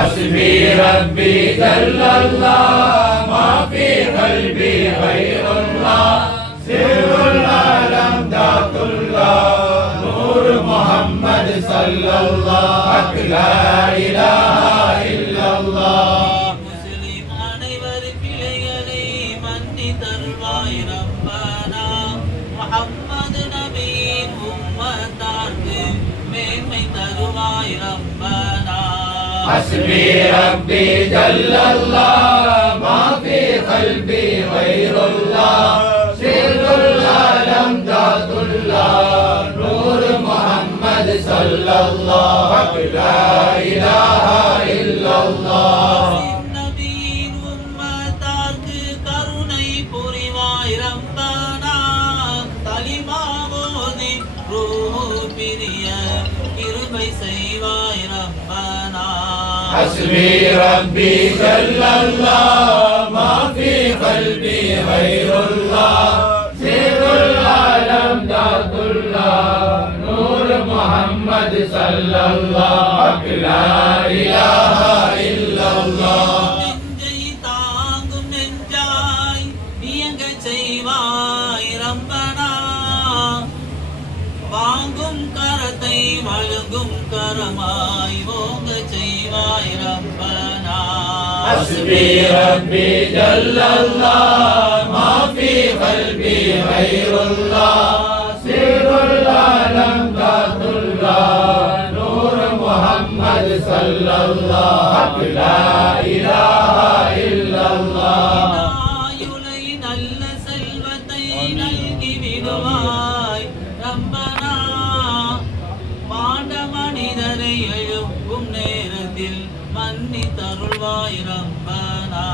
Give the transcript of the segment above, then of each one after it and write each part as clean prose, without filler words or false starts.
حسبي ربي جل الله ما في قلبي غير الله سر العالم ذات الله نور محمد صلى الله لا إله إلا الله முஸ்லிம் அனைவர் பிழைகளை மன்னி தருவாய் ரப்பனா முஹம்மது நபியின் உம்மத்தார்க்கு மேன்மை தருவாய் ரப்பனா حسبي ربي جل الله ما في قلبي غير الله سر العالم ذات الله نور محمد صلى الله لا إله إلا الله நபியின் உம்மத்தார்க்கு கருணை புரிவாய் ரப்பனா கலிமா ஓதி ரூஹ் பிரிய கிருபை செய்வாய் ரப்பனா حسبي ربي جل الله ما في قلبي غير الله سر العالم ذات الله نور محمد صلى الله لا إله إلا الله நெஞ்சை தாங்கும் நெஞ்சாய் இயங்கச் செய்வாய் ரப்பனா வாங்கும் கரத்தை வழங்கும் கரமாய் ஓங்கச் செய்வாய் ரப்பனா حسبي ربي جل الله ما في قلبي غير الله سر العالم ذات الله نور محمد صلى الله لا إله إلا الله ஆயுளை நல்ல செல்வத்தை நல்கி விடுவாய் ரப்பனா பாண்ட மனிதரை எழுப்பும் நேரத்தில் மன்னி தருள்வாய் ரப்பனா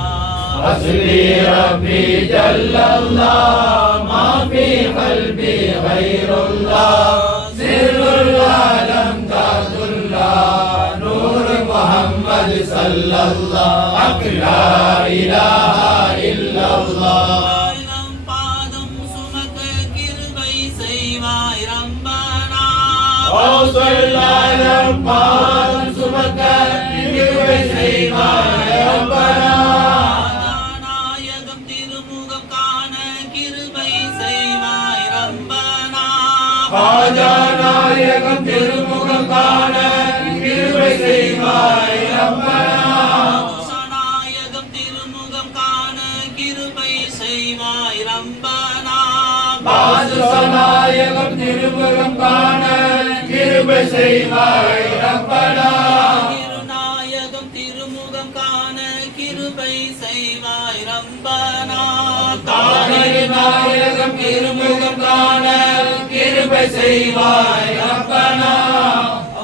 حسبي ربي جل الله ما في قلبي غير الله سر العالم ذات الله نور محمد صلى الله لا إله إلا الله ஆயிரம் பாதம் சுமக்க கிருபை செய்வாய் ரப்பனா غوث العالم பாதம் சுமக்க கிருபை செய்வாய் ரப்பனா நாயகம் திருமுகம் காண கிருபை செய்வாய் ரப்பனா ராஜா நாயகம் திருமுகம் காண கிருபை செய்வாய் ரப்பனா நாயகம் திருமுகம் காண கிருபை செய்வாய் ரப்பனா பாதுஷநாயகம் திருமுகம் காண கிருபை செய்வாய் ரப்பனா திருநாயகம் திருமுகம் காண கிருபை செய்வாய் ரப்பனா தாகிர் நாயகம் திருமுகம் காண கிருபை செய்வாய் ரப்பனா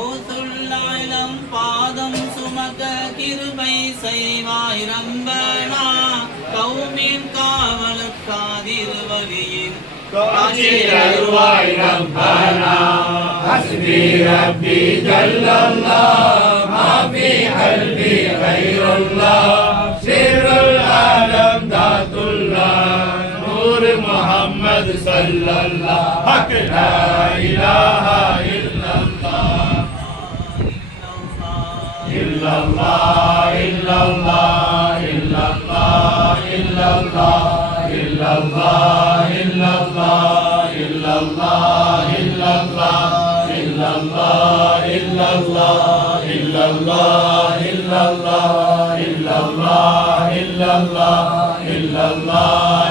ஔசுல்லாயிலம் பாதம் சுமக்க கிருபை செய்வாய் ரப்பனா கௌமின் காவலர் காதிர் வலியின் காட்சி அருள்வாய் ரப்பனா ஹஸ்பி ரப்பி ஜல்லல்லாஹ் மா ஃபீ கல்பி கைருல்லாஹ் சிர்ருல் ஆலம் தாத்துல்லாஹ் நூர் முஹம்மது ஸல்லல்லாஹு ஹக் லா இலாஹா இல்லல்லாஹ் இல்லல்லாஹ் இல்லல்லாஹ் இல்லல்லாஹ் இல்லல்லாஹ் illallah illallah illallah illallah illallah illallah illallah illallah illallah illallah illallah